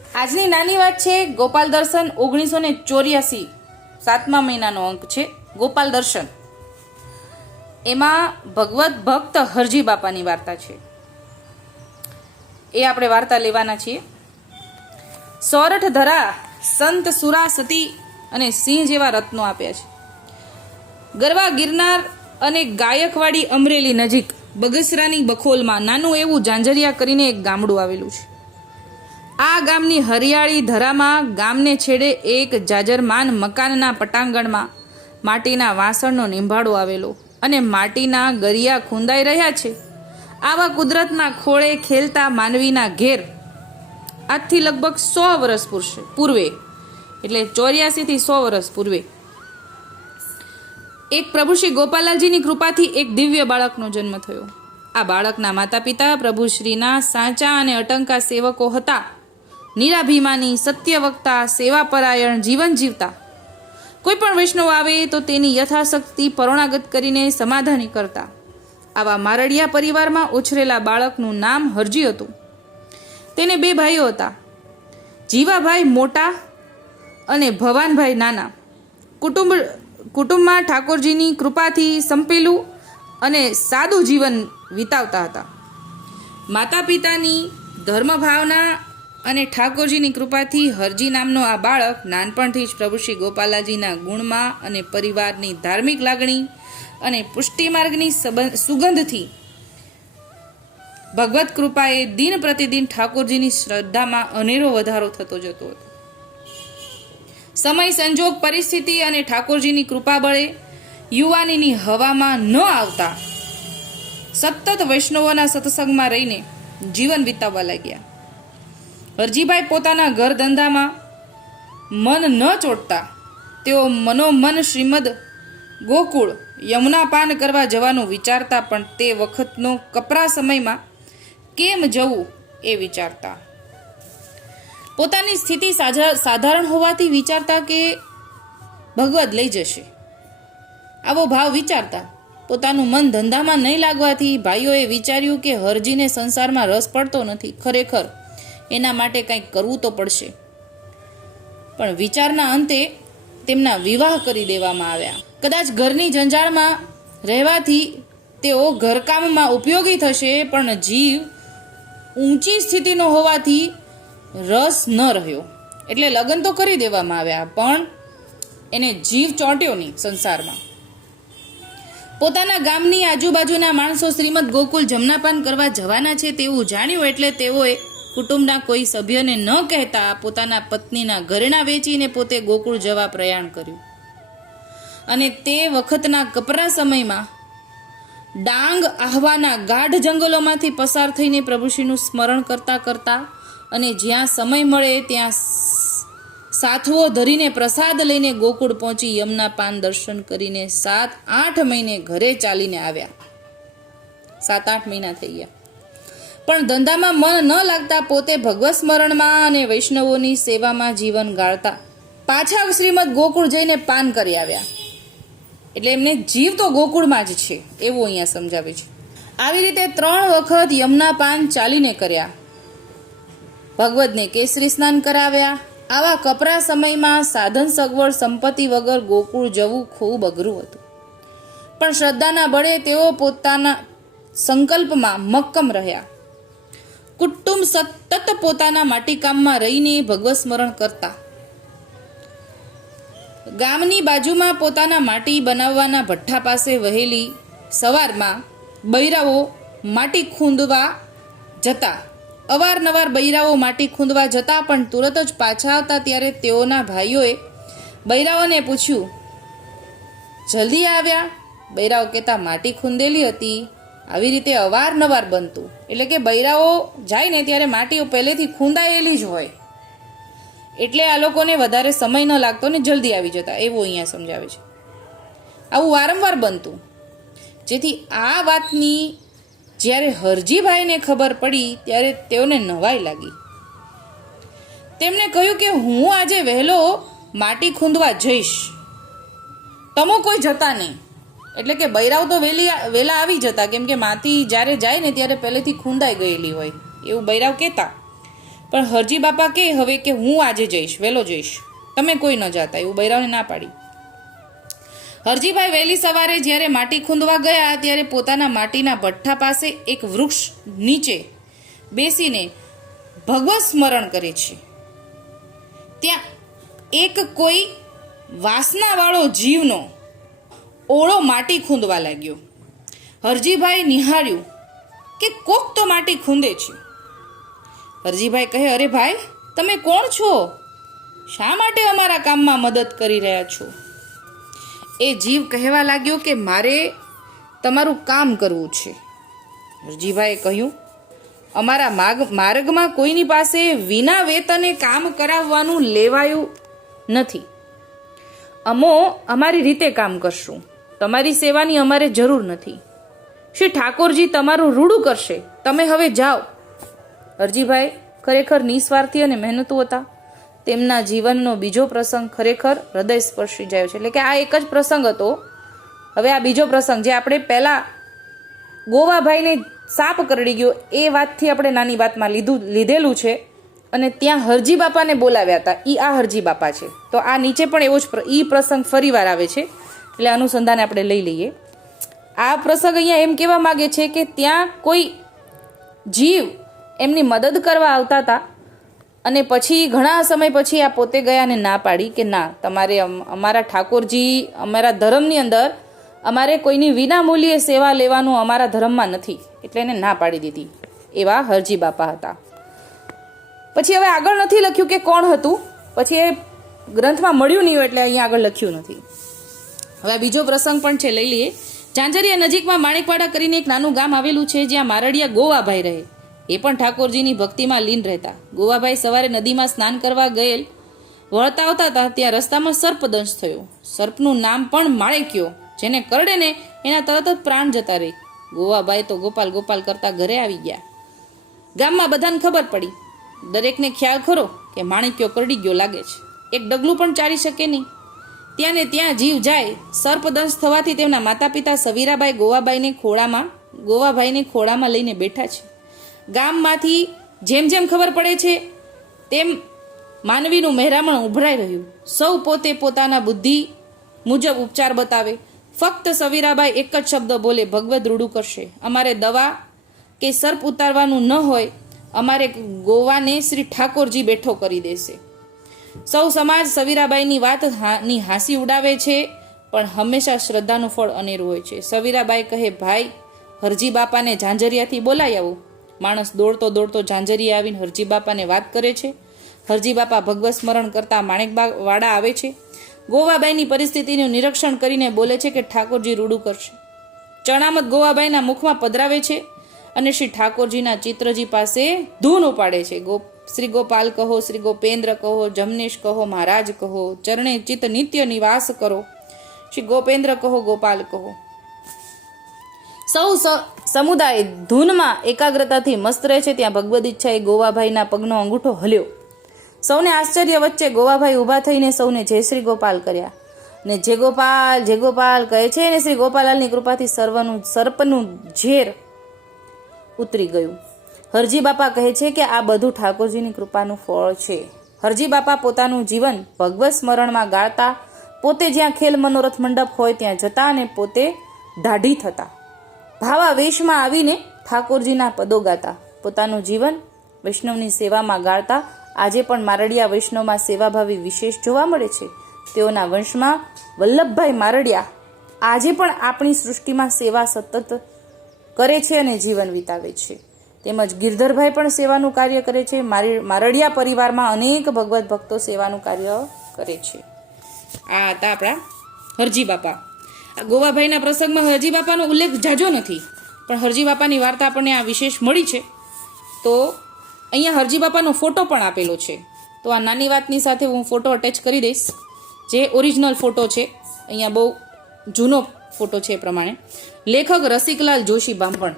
આજની નાની વાત છે ગોપાલ દર્શન 1984 7મા મહિનાનો અંક છે ગોપાલ દર્શન. એમાં ભગવત ભક્ત હરજી બાપાની વાર્તા છે. એ આપણે વાર્તા લેવાના છીએ. સોરઠ ધરા સંત સુરા સતી અને સિંહ જેવા રત્નો આપ્યા છે. ગરવા ગિરનાર અને ગાયકવાડી અમરેલી નજીક બગસરાની બખોલમાં નાનું એવું ઝાંઝરિયા કરીને એક ગામડું આવેલું છે. આ ગામની હરિયાળી ધરામાં ગામને છેડે એક જાજરમાન મકાનના પટાંગણમાં માટીના વાસણનો નિંભાળો આવેલો અને માટીના ગરિયા ખૂંદાઈ રહ્યા છે. આવા કુદરતના ખોળે ખેલતા માનવીના ઘેર આજથી લગભગ 100 વર્ષ પૂર્વે એટલે 84 થી 100 વર્ષ પૂર્વે એક પ્રભુ શ્રી ગોપાલાજીની કૃપાથી એક દિવ્ય બાળકનો જન્મ થયો. આ બાળકના માતા પિતા પ્રભુ શ્રીના સાચા અને અટંકા સેવકો હતા. નિરાભિમાની, સત્યવક્તા, સેવાપરાયણ જીવન જીવતા. કોઈ પણ વૈષ્ણવ આવે તો તેની યથાશક્તિ પરોણાગત કરીને સમાધાની કરતા. આવા મારડિયા પરિવારમાં ઉછરેલા બાળકનું નામ હરજી હતું. તેને 2 ભાઈઓ હતા, જીવાભાઈ મોટા અને ભવાનભાઈ નાના. કુટુંબમાં ઠાકોરજીની કૃપાથી સંપેલું અને સાદું જીવન વિતાવતા હતા. માતા પિતાની ધર્મભાવના અને ઠાકોરજીની કૃપાથી હરજી નામનો આ બાળક નાનપણથી જ પ્રભુ શ્રી ગોપાલાજીના ગુણમાં અને પરિવારની ધાર્મિક લાગણી અને પુષ્ટિ માર્ગની સુગંધથી ભગવત કૃપાએ દિન પ્રતિદિન ઠાકોરજીની શ્રદ્ધામાં અનેરો વધારો થતો જતો હતો. સમય, સંજોગ, પરિસ્થિતિ અને ઠાકોરજીની કૃપા બળે યુવાનીની હવામાં ન આવતા સતત વૈષ્ણવોના સત્સંગમાં રહીને જીવન વિતાવવા લાગ્યા. હરજીભાઈ પોતાના ઘર ધંધામાં મન ન ચોટતા તેઓ મનોમન શ્રીમદ ગોકુળ યમુના પાન કરવા જવાનું વિચારતા, પણ તે વખતનો કપરા સમયમાં કેમ જવું એ વિચારતા. પોતાની સ્થિતિ સાધારણ હોવાથી વિચારતા કે ભગવદ લઈ જશે, આવો ભાવ વિચારતા. પોતાનું મન ધંધામાં નહીં લાગવાથી ભાઈઓએ વિચાર્યું કે હરજીને સંસારમાં રસ પડતો નથી, ખરેખર એના માટે કંઈક કરવું તો પડશે. પણ વિચારના અંતે તેમના વિવાહ કરી દેવામાં આવ્યા. કદાચ ઘરની જંજાળમાં રહેવાથી તેઓ ઘરકામમાં ઉપયોગી થશે, પણ જીવ ઊંચી સ્થિતિનો હોવાથી રસ ન રહ્યો. એટલે લગ્ન તો કરી દેવામાં આવ્યા, પણ એને જીવ ચોંટ્યો નહીં સંસારમાં. પોતાના ગામની આજુબાજુના માણસો શ્રીમદ ગોકુલ જમનાપાન કરવા જવાના છે તેવું જાણ્યું એટલે તેઓએ કુટુંબના કોઈ સભ્યને ન કહેતા પોતાના પત્નીના ઘરેણાં વેચીને પોતે ગોકુળ જવા પ્રયાણ કર્યું. અને તે વખતના કપરા સમયમાં ડાંગ આહવાના ગાઢ જંગલોમાંથી પસાર થઈને પ્રભુશ્રીનું સ્મરણ કરતા કરતા અને જ્યાં સમય મળે ત્યાં સાથવો ધરીને પ્રસાદ લઈને ગોકુળ પહોંચી યમના પાન દર્શન કરીને 7-8 મહિને ઘરે ચાલીને આવ્યા. 7-8 મહિના થઈ ગયા, પણ ધંધામાં મન ન લાગતા પોતે ભગવત સ્મરણમાં અને વૈષ્ણવોની સેવામાં જીવન ગાળતા પાછા શ્રીમદ ગોકુળ જઈને પાન કરી આવ્યા. એટલે એમને જીવ તો ગોકુળમાં જ છે એવું અહીંયા સમજાવે છે. આવી રીતે 3 વખત યમના પાન ચાલીને કર્યા. ભગવદને કેસરી સ્નાન કરાવ્યા. આવા કપરા સમયમાં સાધન સગવડ સંપત્તિ વગર ગોકુળ જવું ખૂબ અઘરું હતું, પણ શ્રદ્ધાના બળે તેઓ પોતાના સંકલ્પમાં મક્કમ રહ્યા. કુટુંબ સતત પોતાના માટીકામમાં રહીને ભગવત સ્મરણ કરતા. ગામની બાજુમાં પોતાના માટી બનાવવાના ભઠ્ઠા પાસે વહેલી સવારમાં બૈરાઓ માટી ખૂંદવા જતા. અવારનવાર બૈરાઓ માટી ખૂંદવા જતા, પણ તુરત જ પાછા આવતા. ત્યારે તેઓના ભાઈઓએ બૈરાઓને પૂછ્યું, જલ્દી આવ્યા? બૈરાઓ કહેતા, માટી ખૂંદેલી હતી. આવી રીતે અવારનવાર બનતું, એટલે કે બૈરાઓ જાય ને ત્યારે માટી પહેલેથી ખૂંદાયેલી જ હોય, એટલે આ લોકોને વધારે સમય ન લાગતો ને જલ્દી આવી જતા, એવું અહીંયા સમજાવે છે. આવું વારંવાર બનતું, જેથી આ વાતની જ્યારે હરજીભાઈને ખબર પડી ત્યારે તેઓને નવાઈ લાગી. તેમણે કહ્યું કે હું આજે વહેલો માટી ખૂંદવા જઈશ, તમો કોઈ જતા નહીં. એટલે કે બૈરાઓ તો વહેલા આવી જતા, કેમ કે માટી જ્યારે જાય ને ત્યારે પહેલેથી ખૂંદાઈ ગયેલી હોય એવું બૈરાવ કહેતા. પણ હરજી બાપા કે હવે કે હું આજે જઈશ, વહેલો જઈશ, તમે કોઈ ન જાતા, એવું બૈરાવને ના પાડી. હરજીભાઈ વહેલી સવારે જ્યારે માટી ખૂંદવા ગયા ત્યારે પોતાના માટીના ભઠ્ઠા પાસે એક વૃક્ષ નીચે બેસીને ભગવત સ્મરણ કરે છે. ત્યાં એક કોઈ વાસનાવાળો જીવનો ઓળો માટી ખૂંદવા લાગ્યો. હરજીભાઈ નિહાળ્યું કે કોક તો માટી ખૂંદે છે. હરજીભાઈ કહે, અરે ભાઈ, તમે કોણ છો? શા માટે અમારા કામમાં મદદ કરી રહ્યા છો? એ જીવ કહેવા લાગ્યો કે મારે તમારું કામ કરવું છે. હરજીભાઈએ કહ્યું, અમારા માર્ગમાં કોઈની પાસે વિના વેતને કામ કરાવવાનું લેવાયું નથી. અમારી રીતે કામ કરશું, તમારી સેવાની અમારે જરૂર નથી. શ્રી ઠાકોરજી તમારું રૂડું કરશે, તમે હવે જાઓ. હરજીભાઈ ખરેખર નિસ્વાર્થી અને મહેનતુ હતા. તેમના જીવનનો બીજો પ્રસંગ ખરેખર હૃદય સ્પર્શી જાય છે. એટલે કે આ એક જ પ્રસંગ હતો. હવે આ બીજો પ્રસંગ જે આપણે પહેલા ગોવાભાઈને સાપ કરડી ગયો એ વાતથી આપણે નાની વાતમાં લીધેલું છે અને ત્યાં હરજી બાપાને બોલાવ્યા હતા. આ હરજી બાપા છે. તો આ નીચે પણ એવો જ પ્રસંગ ફરીવાર આવે છે. એટલે અનુસંધાને આપણે લઈ લઈએ. આ પ્રસંગ અહીંયા એમ કહેવા માગે છે કે ત્યાં કોઈ જીવ એમની મદદ કરવા આવતા હતા અને પછી ઘણા સમય પછી આ પોતે ગયા અને ના પાડી કે ના, તમારે અમારા ઠાકોરજી, અમારા ધર્મની અંદર અમારે કોઈની વિના મૂલ્યે સેવા લેવાનું અમારા ધર્મમાં નથી. એટલે એને ના પાડી દીધી. એવા હરજી બાપા હતા. પછી હવે આગળ નથી લખ્યું કે કોણ હતું. પછી એ ગ્રંથમાં મળ્યું નહીં હોય એટલે અહીંયા આગળ લખ્યું નથી. હવે આ બીજો પ્રસંગ પણ છે, લઈ લઈએ. ઝાંઝરિયા નજીકમાં માણેકવાડા કરીને એક નાનું ગામ આવેલું છે જ્યાં મારડિયા ગોવાભાઈ રહે. એ પણ ઠાકોરજીની ભક્તિમાં લીન રહેતા. ગોવાભાઈ સવારે નદીમાં સ્નાન કરવા ગયેલ વળતા આવતા હતા ત્યાં રસ્તામાં સર્પદંશ થયો. સર્પનું નામ પણ માણેક્યો. જેને કરડે ને એના તરત જ પ્રાણ જતા રહે. ગોવાભાઈ તો ગોપાલ ગોપાલ કરતા ઘરે આવી ગયા. ગામમાં બધાને ખબર પડી. દરેકને ખ્યાલ ખરો કે માણેક્યો કરડી ગયો લાગે છે, એક ડગલું પણ ચાલી શકે નહીં. ત્યાં ને ત્યાં જીવ જાય. સર્પદંશ થવાથી તેમના માતા પિતા સવીરાબાઈ ગોવાભાઈને ખોળામાં લઈને બેઠા છે. ગામમાંથી જેમ જેમ ખબર પડે છે તેમ માનવીનું મહેરામણ ઉભરાઈ રહ્યું. સૌ પોતે પોતાના બુદ્ધિ મુજબ ઉપચાર બતાવે. ફક્ત સવીરાબાઈ એક જ શબ્દ બોલે, ભગવદ રૂડું કરશે. અમારે દવા કે સર્પ ઉતારવાનું ન હોય, અમારે ગોવાને શ્રી ઠાકોરજી બેઠો કરી દેશે. સૌ સમાજ સવીરાબાઈની વાતની હાંસી ઉડાવે છે, પણ હંમેશા શ્રદ્ધાનું ફળ અનેરું હોય છે. સવીરાબાઈ કહે, ભાઈ, હરજી બાપાને ઝાંઝરિયાથી બોલાઈ આવો. માણસ દોડતો દોડતો ઝાંઝરિયા આવીને હરજી બાપાને વાત કરે છે. હરજી બાપા ભગવત સ્મરણ કરતા માણેકવાડા આવે છે. ગોવાબાઈની પરિસ્થિતિનું નિરીક્ષણ કરીને બોલે છે કે ઠાકોરજી રૂડું કરશે. ચણામત ગોવાબાઈના મુખમાં પધરાવે છે અને શ્રી ઠાકોરજીના ચિત્રજી પાસે ધૂન ઉપાડે છે. શ્રી ગોપાલ કહો, શ્રી ગોપેન્દ્ર કહો, જમનેશ કહો, મહારાજ કહો, ચરણે ચિત્ત નિત્ય નિવાસ કરો. શ્રી ગોપેન્દ્ર કહો, ગોપાલ કહો. સૌ સમુદાય ધૂનમાં એકાગ્રતાથી મસ્ત રહે છે. ત્યાં ભગવદ ઈચ્છાએ ગોવાભાઈના પગનો અંગૂઠો હલ્યો. સૌને આશ્ચર્ય વચ્ચે ગોવાભાઈ ઊભા થઈને સૌને જય શ્રી ગોપાલ કર્યા ને જય ગોપાલ કહે છે. અને શ્રી ગોપાલાલની કૃપાથી સર્પનું ઝેર ઉતરી ગયું. હરજી બાપા કહે છે કે આ બધું ઠાકોરજીની કૃપાનું ફળ છે. હરજી બાપા પોતાનું જીવન ભગવત સ્મરણમાં ગાળતા, પોતે જ્યાં ખેલ મનોરથ મંડપ હોય ત્યાં જતા અને પોતે દાઢી થતા. ભાવાવેશમાં આવીને ઠાકોરજીના પદો ગાતા. પોતાનું જીવન વૈષ્ણવની સેવામાં ગાળતા. આજે પણ મારડિયા વૈષ્ણવમાં સેવાભાવી વિશેષ જોવા મળે છે. તેઓના વંશમાં વલ્લભભાઈ મારડિયા આજે પણ આપણી સૃષ્ટિમાં સેવા સતત કરે છે અને જીવન વિતાવે છે. તેમજ ગિરધરભાઈ પણ સેવાનું કાર્ય કરે છે. મારડિયા પરિવારમાં અનેક ભગવત ભક્તો સેવાનું કાર્ય કરે છે. આ હતા આપણા હરજી બાપા. ગોવાભાઈના પ્રસંગમાં હરજી બાપાનો ઉલ્લેખ જાજો નથી, પણ હરજી બાપાની વાર્તા આપણને આ વિશેષ મળી છે. તો અહીંયા હરજી બાપાનો ફોટો પણ આપેલો છે. તો આ નાની વાતની સાથે હું ફોટો અટેચ કરી દઈશ, જે ઓરિજિનલ ફોટો છે. અહીંયા બહુ જૂનો ફોટો છે. એ પ્રમાણે લેખક રસિકલાલ જોશી બામણ.